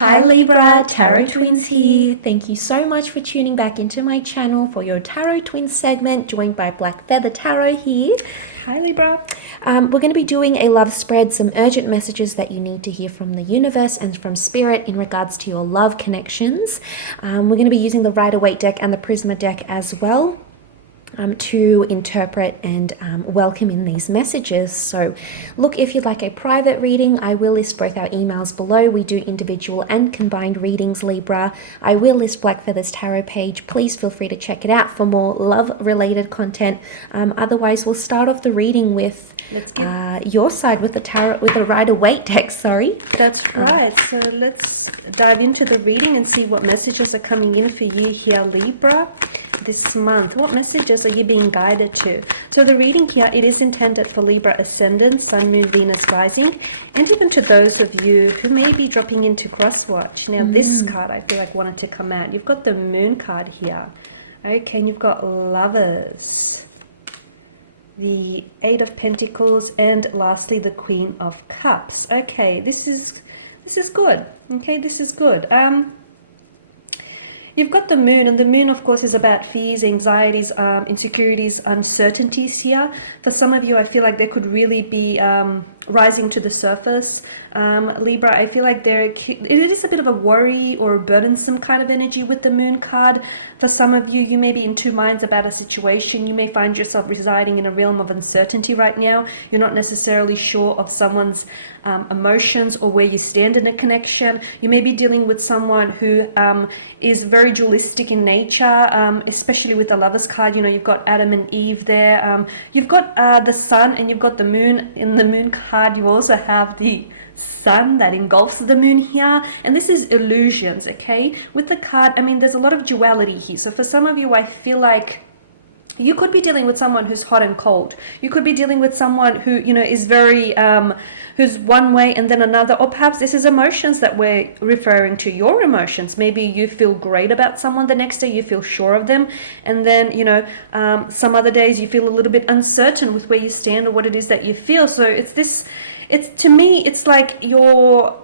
Hi Libra, Tarot Twins here. Thank you so much for tuning back into my channel for your Tarot Twins segment, joined by Black Feather Tarot here. Hi Libra. We're going to be doing a love spread, some urgent messages that you need to hear from the universe and from spirit in regards to your love connections. We're going to be using the Rider-Waite deck and the Prisma deck as well. To interpret and welcome in these messages. So look, if you'd like a private reading, I will list both our emails below. We do individual and combined readings, Libra. I will list Black Feather's tarot page. Please feel free to check it out for more love related content. Otherwise, we'll start off the reading with your side with the tarot, with the Rider-Waite deck. Sorry, that's right. So let's dive into the reading and see what messages are coming in for you here, Libra, this month. What messages are you being guided to? So the reading here, it is intended for Libra ascendant, Sun, Moon, Venus, rising, and even to those of you who may be dropping into crosswatch. Now this card I feel like wanted to come out. You've got the Moon card here. Okay, and you've got Lovers, the Eight of Pentacles, and lastly the Queen of Cups. Okay, this is good. Okay, this is good. You've got the Moon, and the Moon, of course, is about fears, anxieties, insecurities, uncertainties here. For some of you, I feel like there could really be rising to the surface. Libra, I feel like it is a bit of a worry or a burdensome kind of energy with the Moon card. For some of you, you may be in two minds about a situation. You may find yourself residing in a realm of uncertainty right now. You're not necessarily sure of someone's emotions or where you stand in a connection. You may be dealing with someone who is very dualistic in nature, especially with the Lovers card. You know, you've got Adam and Eve there. You've got the Sun and you've got the Moon. In the Moon card, you also have the Sun that engulfs the Moon here, and this is illusions. Okay, with the card, I mean, there's a lot of duality here. So for some of you, I feel like you could be dealing with someone who's hot and cold. You could be dealing with someone who, you know, is very who's one way and then another. Or perhaps this is emotions that we're referring to, your emotions. Maybe you feel great about someone, the next day you feel sure of them, and then, you know, some other days you feel a little bit uncertain with where you stand or what it is that you feel. So it's to me, it's like you're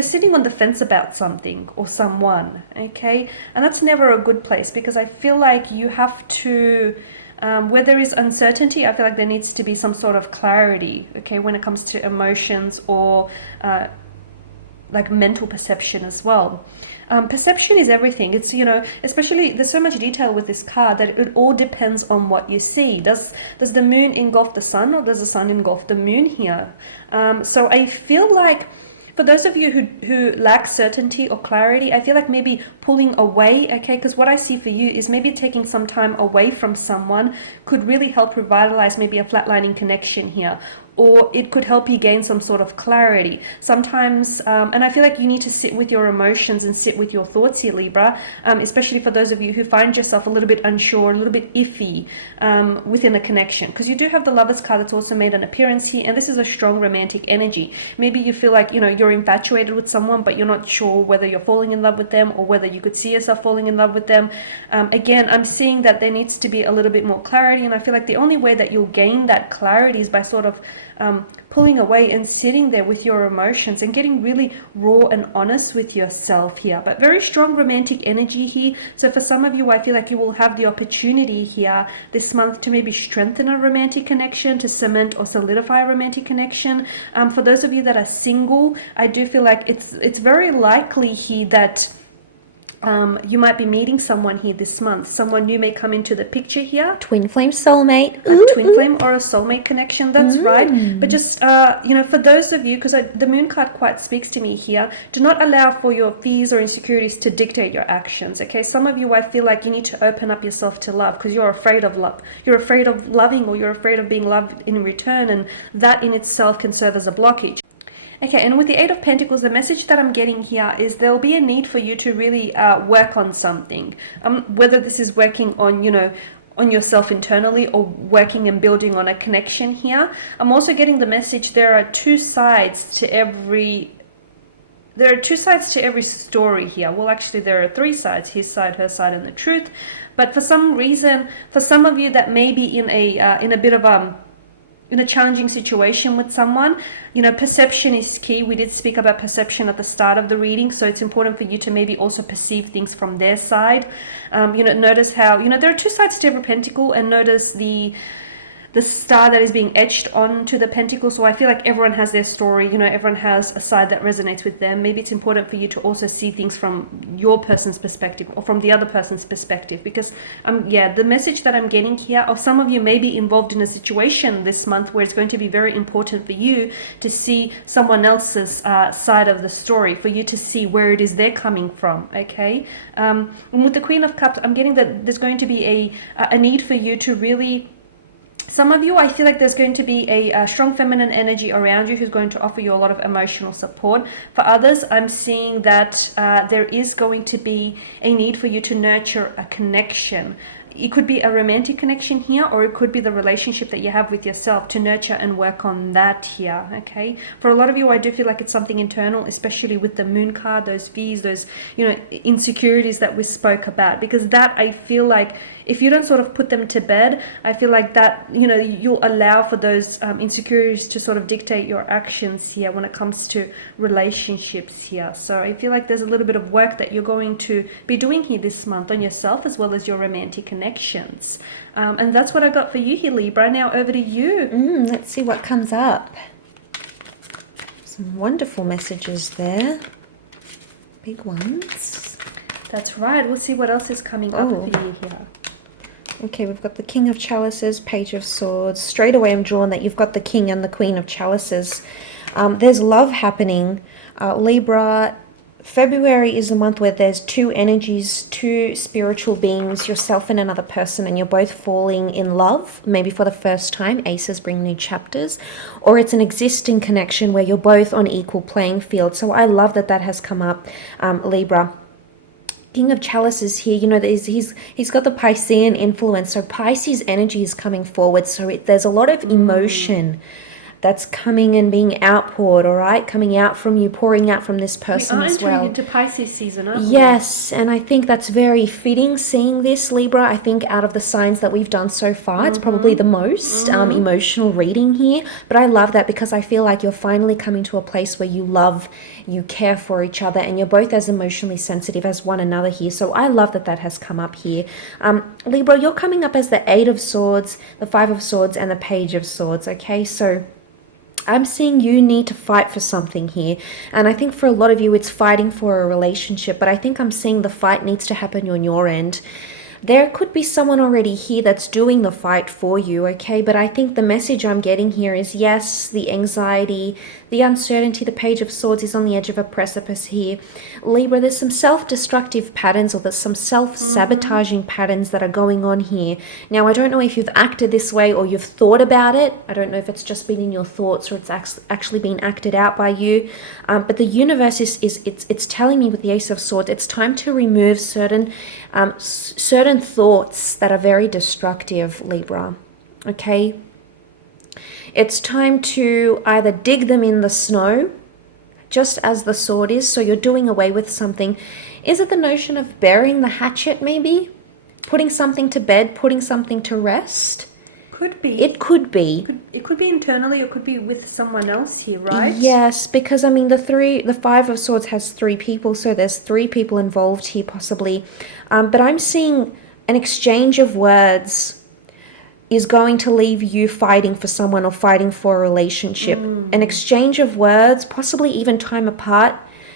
sitting on the fence about something or someone. Okay, and that's never a good place, because I feel like you have to where there is uncertainty, I feel like there needs to be some sort of clarity, okay, when it comes to emotions or like mental perception as well. Perception is everything. It's, you know, especially there's so much detail with this card that it all depends on what you see. Does the Moon engulf the Sun, or does the Sun engulf the Moon here? So I feel like for those of you who lack certainty or clarity, I feel like maybe pulling away, okay, because what I see for you is maybe taking some time away from someone could really help revitalize maybe a flatlining connection here, or it could help you gain some sort of clarity. Sometimes, and I feel like you need to sit with your emotions and sit with your thoughts here, Libra, especially for those of you who find yourself a little bit unsure, a little bit iffy within a connection, because you do have the Lovers card that's also made an appearance here, and this is a strong romantic energy. Maybe you feel like, you know, you're infatuated with someone, but you're not sure whether you're falling in love with them or whether you could see yourself falling in love with them. Again, I'm seeing that there needs to be a little bit more clarity, and I feel like the only way that you'll gain that clarity is by sort of pulling away and sitting there with your emotions and getting really raw and honest with yourself here. But very strong romantic energy here. So for some of you, I feel like you will have the opportunity here this month to maybe strengthen a romantic connection, to cement or solidify a romantic connection. For those of you that are single, I do feel like it's very likely here that you might be meeting someone here this month. Someone new may come into the picture here. Twin flame soulmate. A twin flame or a soulmate connection, that's right. But just, you know, for those of you, because the Moon card quite speaks to me here, do not allow for your fears or insecurities to dictate your actions, okay? Some of you, I feel like you need to open up yourself to love, because you're afraid of love. You're afraid of loving, or you're afraid of being loved in return, and that in itself can serve as a blockage. Okay, and with the Eight of Pentacles, the message that I'm getting here is there'll be a need for you to really work on something. Whether this is working on, you know, on yourself internally, or working and building on a connection here. I'm also getting the message there are two sides to every story here. Well, actually, there are three sides: his side, her side, and the truth. But for some reason, for some of you that may be in a bit of in a challenging situation with someone. Perception is key. We did speak about perception at the start of the reading, so it's important for you to maybe also perceive things from their side. Notice how, there are two sides to every pentacle, and notice the star that is being etched onto the pentacle. So I feel like everyone has their story, everyone has a side that resonates with them. Maybe it's important for you to also see things from your person's perspective or from the other person's perspective, because the message that I'm getting here, or some of you may be involved in a situation this month where it's going to be very important for you to see someone else's side of the story, for you to see where it is they're coming from. Okay, and with the Queen of Cups, I'm getting that there's going to be a need for you to really, some of you, I feel like there's going to be a strong feminine energy around you who's going to offer you a lot of emotional support. For others, I'm seeing that there is going to be a need for you to nurture a connection. It could be a romantic connection here, or it could be the relationship that you have with yourself, to nurture and work on that here. Okay, for a lot of you, I do feel like it's something internal, especially with the moon card, those fears, those insecurities that we spoke about, because that, I feel like, if you don't sort of put them to bed, I feel like that, you'll allow for those insecurities to sort of dictate your actions here when it comes to relationships here. So I feel like there's a little bit of work that you're going to be doing here this month on yourself, as well as your romantic connections. And that's what I got for you here, Libra. Now over to you. Let's see what comes up. Some wonderful messages there. Big ones. That's right. We'll see what else is coming up for you here. Okay, we've got the King of Chalices, Page of Swords. Straight away I'm drawn that you've got the King and the Queen of Chalices. There's love happening. Libra, February is the month where there's two energies, two spiritual beings, yourself and another person, and you're both falling in love, maybe for the first time. Aces bring new chapters. Or it's an existing connection where you're both on equal playing field. So I love that that has come up, Libra. King of Chalices here, he's got the Piscean influence, so Pisces energy is coming forward, so there's a lot of emotion that's coming and being outpoured, all right? Coming out from you, pouring out from this person as well. We are entering into Pisces season, aren't we? Yes, and I think that's very fitting, seeing this, Libra. I think out of the signs that we've done so far, it's probably the most emotional reading here. But I love that, because I feel like you're finally coming to a place where you love, you care for each other, and you're both as emotionally sensitive as one another here. So I love that that has come up here. Libra, you're coming up as the Eight of Swords, the Five of Swords, and the Page of Swords, okay? So I'm seeing you need to fight for something here. And I think for a lot of you, it's fighting for a relationship. But I think I'm seeing the fight needs to happen on your end. There could be someone already here that's doing the fight for you, okay? But I think the message I'm getting here is, yes, the anxiety, the uncertainty, the Page of Swords is on the edge of a precipice here. Libra, there's some self-destructive patterns, or there's some self-sabotaging patterns that are going on here. Now, I don't know if you've acted this way or you've thought about it. I don't know if it's just been in your thoughts or it's actually been acted out by you. But the universe it's telling me with the Ace of Swords, it's time to remove certain thoughts that are very destructive, Libra. Okay? It's time to either dig them in the snow, just as the sword is, so you're doing away with something. Is it the notion of burying the hatchet, maybe? Putting something to bed, putting something to rest? Could be. It could be. It could be internally, or it could be with someone else here, right? Yes, because I mean the Five of Swords has three people, so there's three people involved here possibly. But I'm seeing an exchange of words is going to leave you fighting for someone or fighting for a relationship. An exchange of words, possibly even time apart.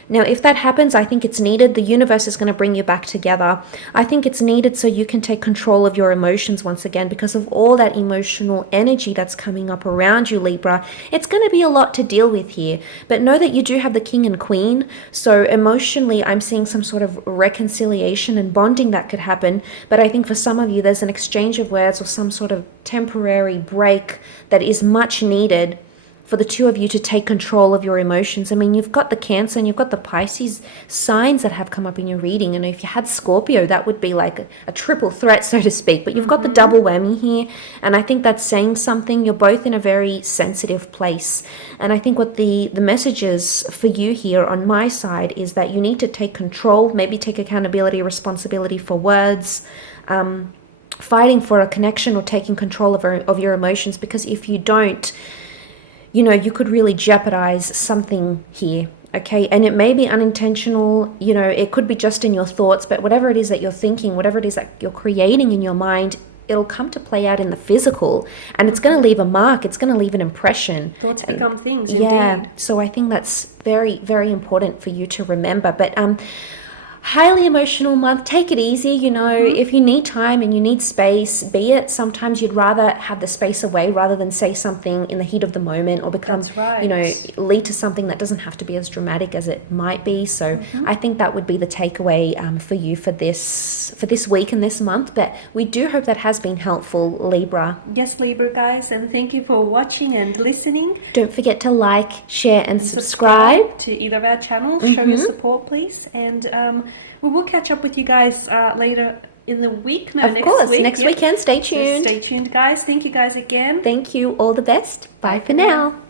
Now, if that happens, I think it's needed. The universe is going to bring you back together. I think it's needed so you can take control of your emotions once again, because of all that emotional energy that's coming up around you, Libra. It's going to be a lot to deal with here. But know that you do have the King and Queen. So emotionally, I'm seeing some sort of reconciliation and bonding that could happen. But I think for some of you, there's an exchange of words or some sort of temporary break that is much needed for the two of you to take control of your emotions. I mean, you've got the Cancer and you've got the Pisces signs that have come up in your reading. And if you had Scorpio, that would be like a triple threat, so to speak. But you've got the double whammy here. And I think that's saying something. You're both in a very sensitive place. And I think what the message is for you here on my side is that you need to take control, maybe take accountability, responsibility for words. fighting for a connection or taking control of your emotions, because if you don't, you know, you could really jeopardize something here. Okay, and it may be unintentional, you know, it could be just in your thoughts, but whatever it is that you're thinking, whatever it is that you're creating in your mind, it'll come to play out in the physical, and it's going to leave a mark, it's going to leave an impression. Thoughts become things, Yeah, indeed. so I think that's very, very important for you to remember. But highly emotional month, take it easy, you know, if you need time and you need space, be it sometimes you'd rather have the space away rather than say something in the heat of the moment, or become, That's right. you know, lead to something that doesn't have to be as dramatic as it might be. So I think that would be the takeaway for you for this week and this month. But we do hope that has been helpful, Libra. Yes, Libra guys, and thank you for watching and listening. Don't forget to like, share and subscribe. To either of our channels. Show your support, please. And we will catch up with you guys later in the week. No, Of course, next weekend. Stay So tuned. stay tuned, guys. Thank you guys again. Thank you. All the best. Bye for now.